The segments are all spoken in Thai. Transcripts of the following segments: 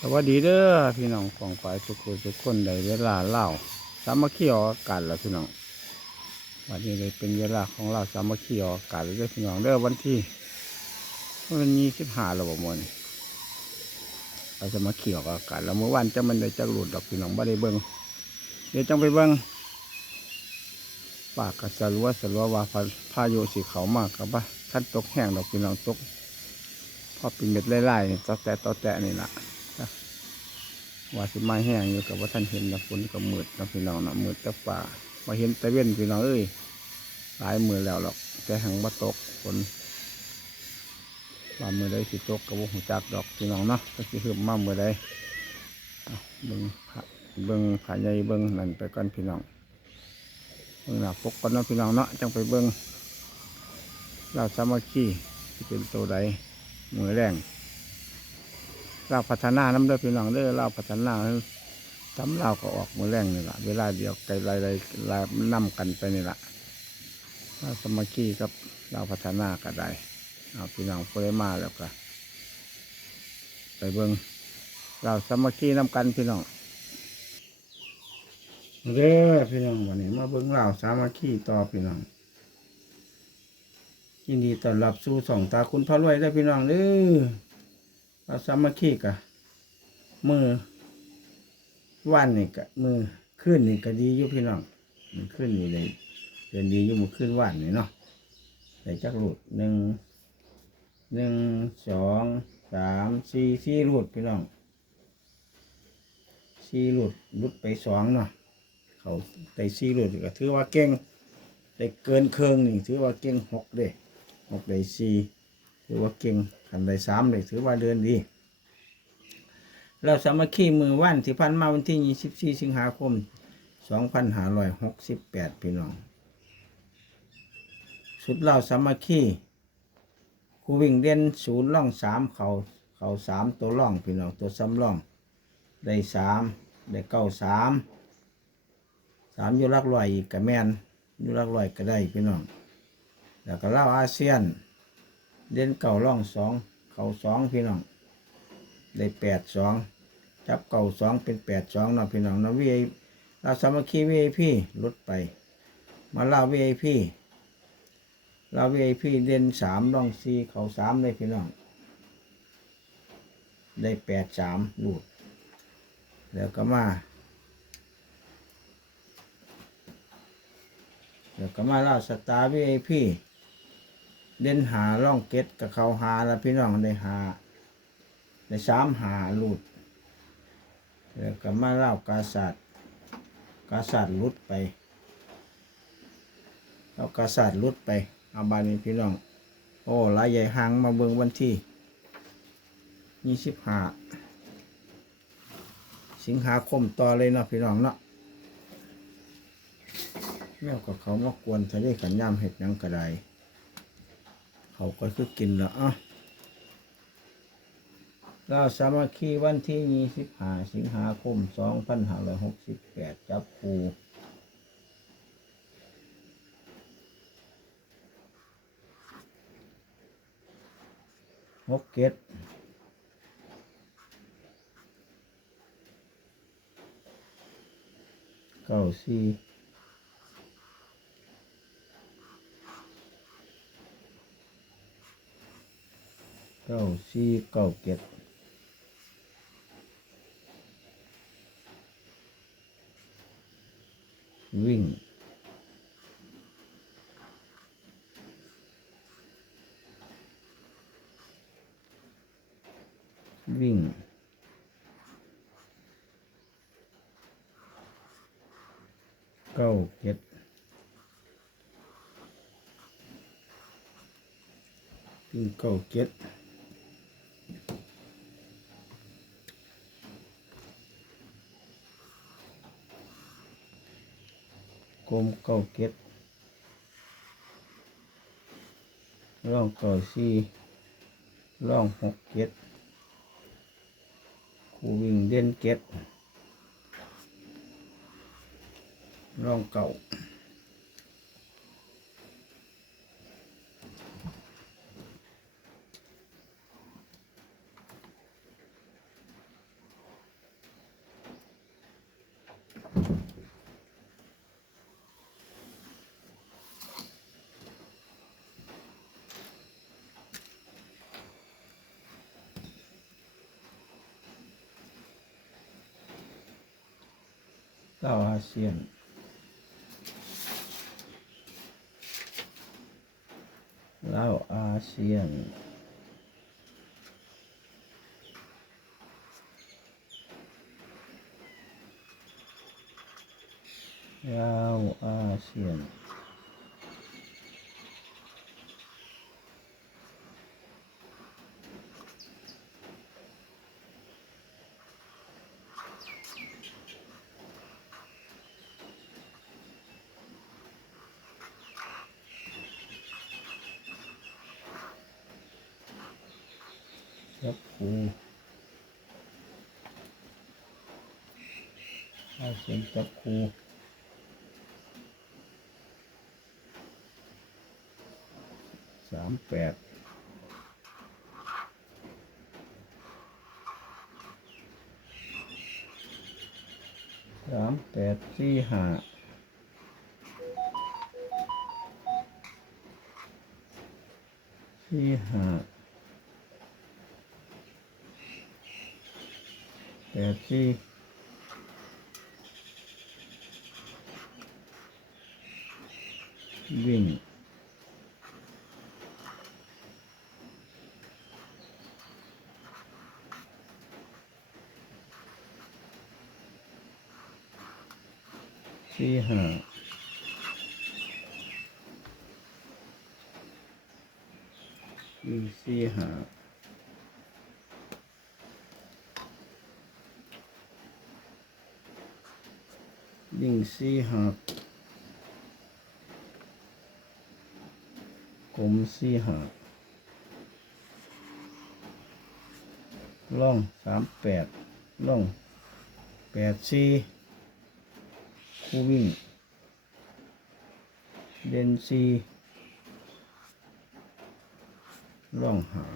สวัสดีเด้อพี่น้องของฝ่ายทุกคนทุกคนได้เวลาเล่าสามัคคีออกอากาศแล้วพี่น้องวันนี้เลยเป็นเวลาของเราสามัคคีออกอากาศเลยเด้อพี่น้องเด้อวันที่วันนี้สิบห้าเระบบมนเราจะมาขี่ออกอากาศแล้วเมื่อวานจะมันได้จักหลุดดอกพี่น้องไม่ได้เบิ้งเดี๋ยวจังไปเบิ้งปากกระสรัวสรัวว่าพายุสีเขามากกับว่าขั้นตกแห้งดอกพี่น้องตกพอเป็นเม็ดไล่ๆต่อแตะต่อแตะนี่ล่ะจ้ะ ว่าสิมาแห้งอยู่กับว่าท่านเห็นนะฝนก็มืดนะพี่น้องนะมืดแต่ป่ามาเห็นตะเว้นพี่น้องเอ้ยหลายมือแล้วหรอกแต่หังมาตกฝนว่ามือใดสิตกกับวหูจักดอกพี่น้องเนาะก็สิหืบมามือใดเอาเบิ้งผาเบิ้งผาใหญ่เบิ้งนั่นไปก่อนพี่น้องเบิ้งหน้าปกก่อนเนาะพี่น้องเนาะจังไปเบิ้งเราสามัคคีที่เป็นตัวใดมือแรง เราพัฒนาน้ำเด้อพี่น้องเด้อเราพัฒนาทำเราก็ออกมือแรงนี่แหละเวลาเดียวไกลไรไรลานํกันไปนี่แหละเราสามัคคีกับเราพัฒนาก็ได้เอาพี่น้องพูดมาแล้วก็ไปเบิ้งเราสามัคคีน้กันพี่น้องเด้อพี่น้องวันนี้มาเบิ้งเราสามัคคีต่อพี่น้องยินดีต้อนรับสู่สองตาคุณพระรวยได้พี่น้องเด้อ เราสามัคคีกะมือว่านนี่กะมือขึ้นนี่ก็ดีอยู่พี่น้องมันขึ้นนี่เลยเดินดีอยู่มือขึ้นว่านนี่เนาะได้จักรูดหนึ่งหนึ่งสองสามสี่สี่รูดพี่น้องสี่รูดรุดไปสองเนาะเขาได้สี่รูดก็ถือว่าเก่งได้เกินเครื่องนี่ถือว่าเก่งหกเด้หกได้สี่ ถือว่าเก่งขันได้สามเลยถือว่าเดินดี เราสามัคคีมือว่านที่พันมาวันที่ยี่สิบสี่สิงหาคมสองพันห้าร้อยหกสิบแปดพี่น้อง สุดเราสามัคคีครูวิ่งเด่นศูนย์ล่องสามเขาเขาสามตัวล่องพี่น้องตัวซ้ำล่อง ได้สามได้เก้าสามสามยู่หลักลอยอีกกระแมนยู่หลักลอยก็ได้พี่น้อง แล้วก็เล่าอาเซียน เด่นเก่าร่องสองเก่าสองพี่น้องได้แปดสองจับเก่าสองเป็นแปดสองเนาะพี่น้องเนาะวีเราสามัคคีวีไอพี่ลดไป มาเล่าวีไอพีเราวีไอพี่เด่นสามร่องสี่เข่าสามเลยพี่น้องได้แปดสามลูดแล้วก็มาแล้วก็มาเล่าสตาร์วีไอพี่ เด่นหาร่องเก็ตกับเขาหาแล้วพี่น้องได้หาได้สามหาลูดแล้วก็มาเล่ากาสัตร์กาสัตร์ลุดไปเอากาสัตร์ลุดไปเอาบานนี้พี่น้อง โอ้ลายใหญ่หางมาเบิ่งวันที่ยี่สิบห้าสิงหาคมต่อเลยเนาะพี่น้องเนาะแมวกับเขามากวนทะเลขันย่ามเห็ดยังกระได เขาก็คือกินละอะเราสามัคคีวันที่ยี่สิบห้าสิงหาคมสองพันห้าร้อยหกสิบแปดจับคูหกเก็ดเก้าสี่ เก้าสี่เก้าเจ็ดวิ่งวิ่งเก้าเจ็ดวิ่งเก้าเจ็ด กลม เก้าเก็ดร่องเก้าสี่ร่องหกเก็ดคูวิ่งเด่นเก็ดร่องเก่า เล่าอาเซียนเล่าอาเซียน เล่าอาเซียน จับคู อาเซียนจับคูสามแปดสามแปดสี่ห้าสี่ห้าแปดสี่ วิ่ง สี่ห้าวิ่สี่ห้าวิ่งสี่หัก กลมสี่หักล่องสามแปดล่องแปดสี่คู่วิ่ง เด่นสี่ล่องหา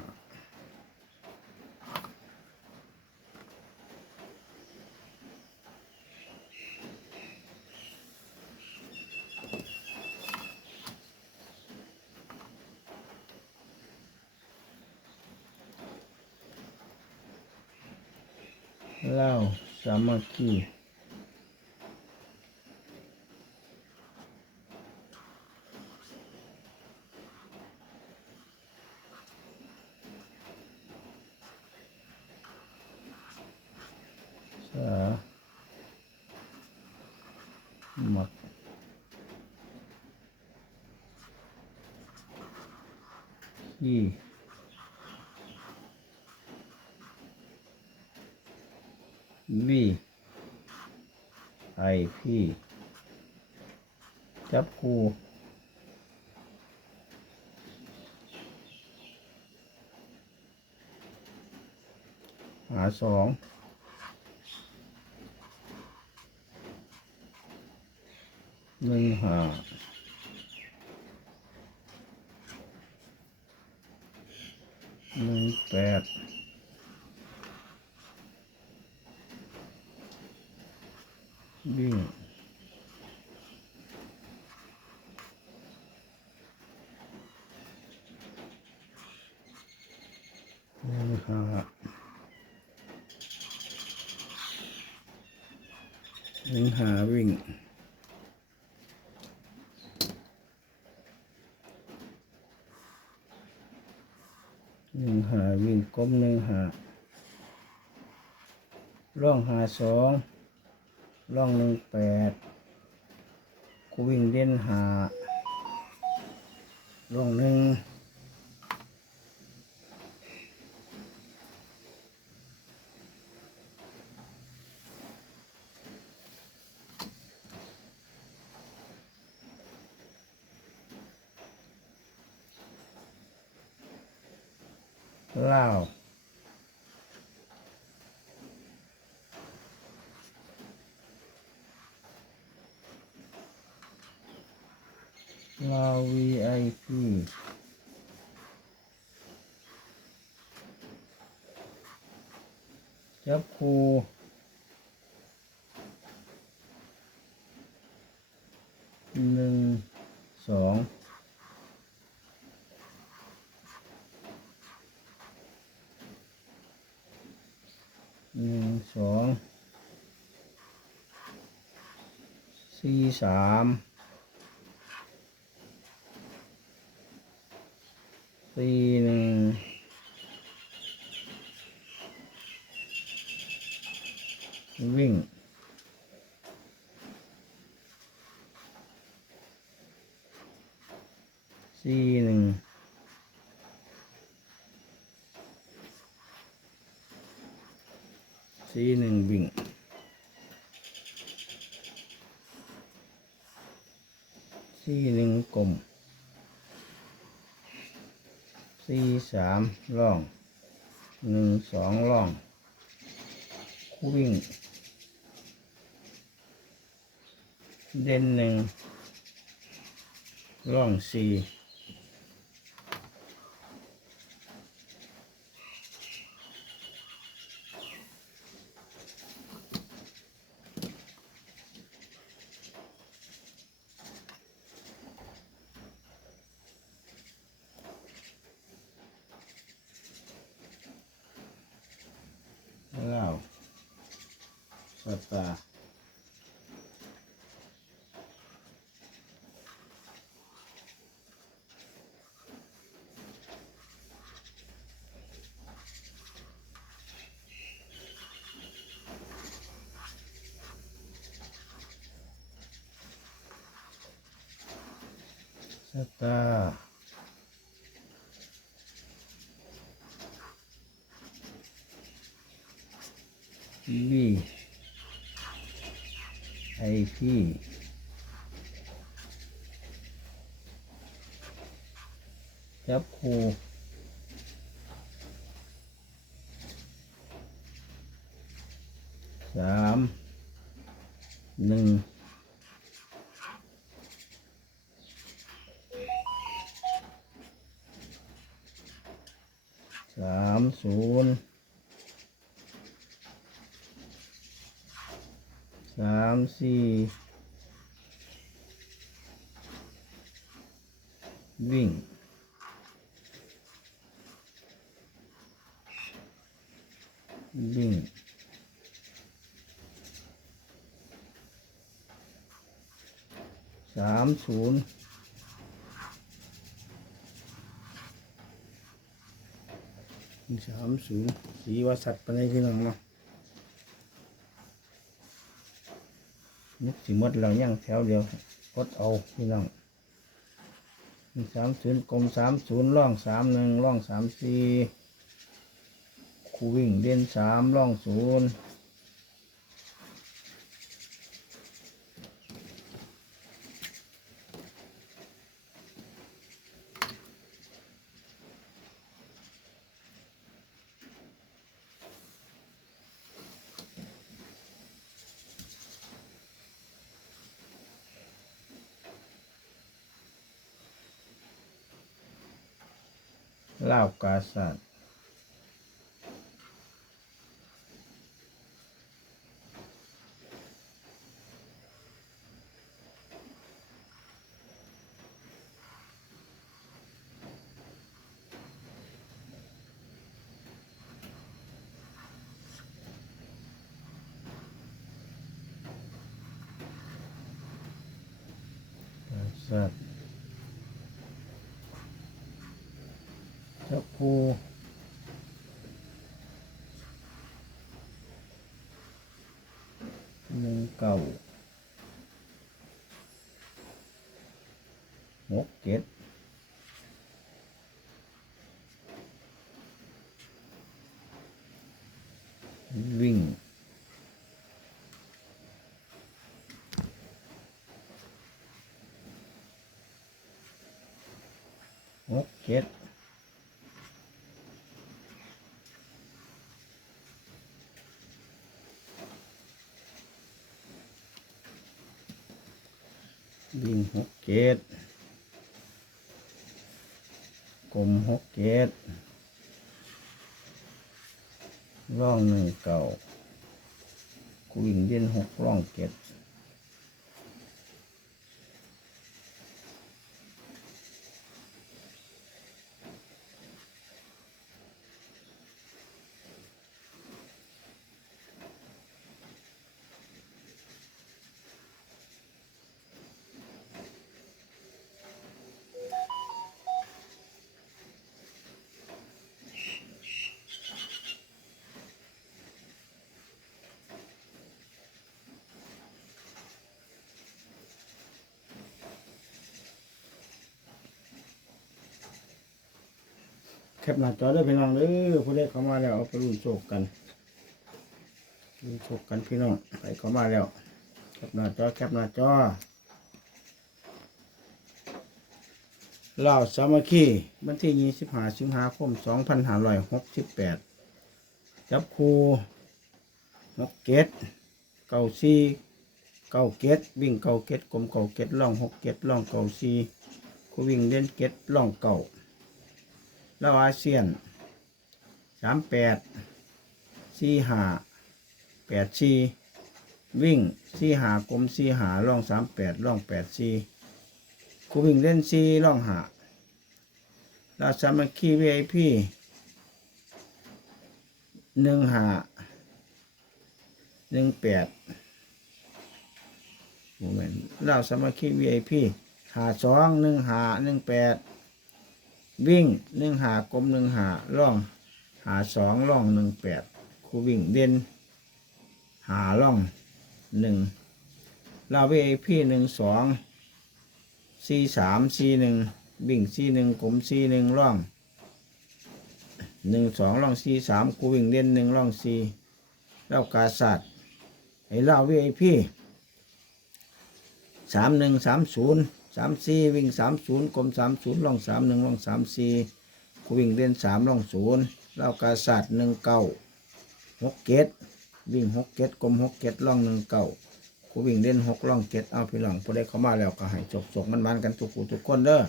เล่าสามัคคีสามัคคี วีไอพีจับคูหาสองหนึ่งหาหนึ่งแปด วิ่งหนึ่งหาหนึ่งหาวิ่งหนึ่งหาวิ่งก้มหนึ่งหาร่องหาสอง ร่องหนึ่งแปดกูวิ่งเด่นหาร่องหนึ่งเล่าว ลาววีไอพีจับคูหนึ่งสองหนึ่งสองสี่สาม สี่หนึ่งวิ่ง สี่หนึ่งสี่หนึ่งวิ่งสี่หนึ่งกลมสี่สามล่องหนึ่งสองล่องวิ่ง เด่นหนึ่งล่องสี่ แล้ว สตาร์สตาร์บี ไอพีจับคูสามหนึ่งสามศูนย์ สามสี่วิ่งวิ่งสามศูนย์สามศูนย์สีว่าสัตว์ปานใดพี่น้องเนาะ นึกสิมดแล้วยังแถวเดียวกดเอาพี่น้องสามศูนย์กลมสามศูนย์ล่องสามหนึ่งล่องสามสี่คูวิ่งเด่นสามล่องศูนย์ สัตว์กาสัตว์ จับ ปูหนึ่งเก่าหกเจ็ดวิ่งหกเจ็ด วิ่งหกเกตกลมหกเกตร่องหนึ่งเก่ากูวิ่งเด่นหกร่องเกต แคปหน้าจอเด้อพี่น้องเด้อผู้ใดเข้ามาแล้วเอาไปรุ่นโชคกันรุ่นโชคกันพี่น้องไปเข้ามาแล้วแคปหน้าจอแคปหน้าจอลาวสามัคคีวันที่ยี่สิบห้าสิงหาคมสองพันห้าร้อยหกสิบแปดจับคูหกเกตเก้าสี่เก้าเกตวิ่งเก้าเกตกลมเก้าเกตล่องหกเกตล่องเก้าสี่คูวิ่งเล่นเกตล่องเก้า แล้วอาเซียนสามแปดสี่หาแปดสี่วิ่งสี่หากลมสี่หาล่องสามแปดล่องแปดสี่คูวิ่งเล่นสี่ล่องหาแล้วสามัคคีวีไอพีหนึ่งหาหนึ่งแปดโมเมนต์แล้วสามัคคีวีไอพีหาสองหนึ่งหาหนึ่งแปด วิ่งหนึ่งหากลมหนึ่งหาล่องหาสองล่องหนึ่งแปดคูวิ่งเด่นหาล่องหนึ่งลาวีไอพีหนึ่งสองสี่สามสี่หนึ่งวิ่งสี่หนึ่งกลมสี่หนึ่งล่องหนึ่งสองล่องสี่สามคูวิ่งเด่นหนึ่งล่องสี่เล่ากาสัตว์ไอเล่าวีไอพีสามหนึ่งสามศูนย์ สามสี่วิ่งสามศูนย์กลมสามศูนย์ล่องสามหนึ่งล่องสามสี่กูวิ่งเล่นสามล่องศูนย์เล่ากาศาสตร์หนึ่งเก้าหกเกตวิ่งหกเกตกลมหกเกตล่องหนึ่งเก้ากูวิ่งเล่นหกล่องเกตเอาพี่หลังพอได้เข้ามาแล้วก็ให้จกจกมันมันกันทุกผู้ทุกคนเด้อ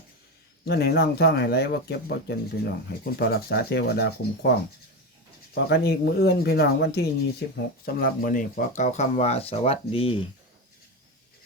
เงินให้ร่องท่องให้ไหลว่าเก็บบ่จนพี่น้อง ให้คุณพระรักษาเทวดาคุ้มครองพอกันอีกมืออื่นพี่น้องวันที่ยี่สิบหกสำหรับมื้อนี้ขอกล่าวคำว่าสวัสดี